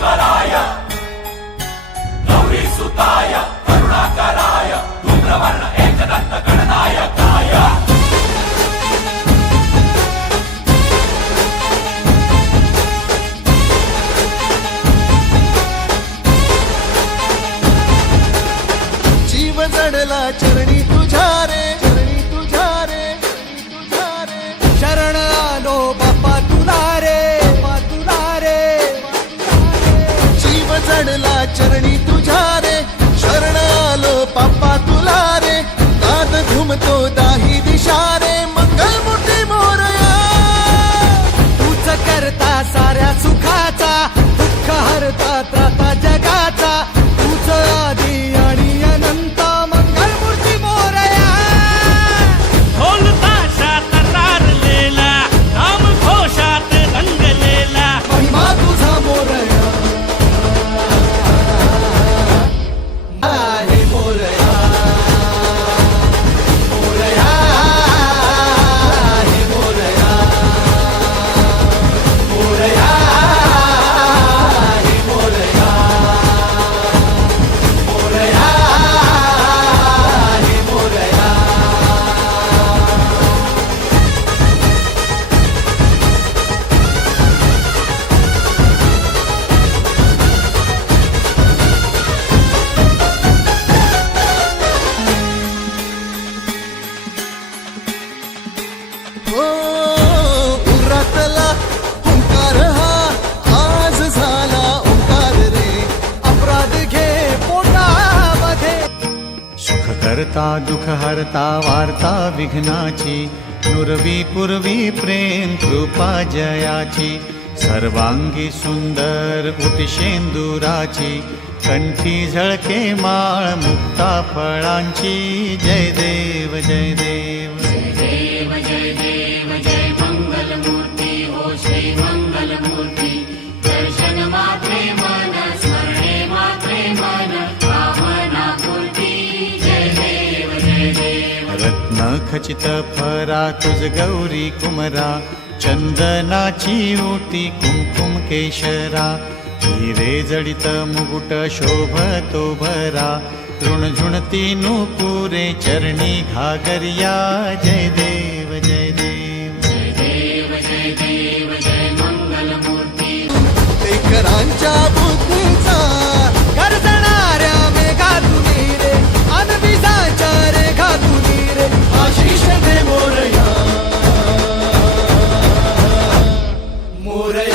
विघ्नेश्वराय गौरी सुताय करुणाकराय धूम्रवर्ण एकदंत गणनायकाय जीव जडला चरणी तुझ्या रे शरण आलो बाप्पा तुला रे जीव जडला चरणी तुझ्या रे शरण आलो बाप्पा तुला रे नाद घुमतो दाही दिशा रे मंगलमूर्ती मोरया तूच करता साऱ्या सुखाचा दुःख हरता त्राता जगाचा तूच आदी आणि अनंत मंगलमूर्ती मोरया ढोल ताशात तारलेला नाम घोषात रंगलेला महिमा तुझा मोरया आहे मोरया मोरया आहे मोरया मोरया आहे मोरया मोरया आहे मोरया हो उरातला ओंकार हा आज झाला ओंकार रे अपराध घे पोटामध्ये सुख करता दुःख हरता वार्ता विघ्नाची नुरवी पूर्वी प्रेम कृपा जयाची सर्वांगी सुंदर उटिशेंदुराची कंठी झळके माळ मुक्ता फळांची जय देव जय देव रत्न खचित फरा तुझ गौरी कुमरा चंदनाची ओटी कुंकुम केशरा हिरे जडित मुकुट शोभतो भरा तृणझुणती नुपुरे चरणी घागरिया जय देव जय देव लेकरांच्या बुद्धीचा गर्जणाऱ्या मेघातुनी रे अनविजाच्या रेखातुनी रे आशिष दे मोरया मोरया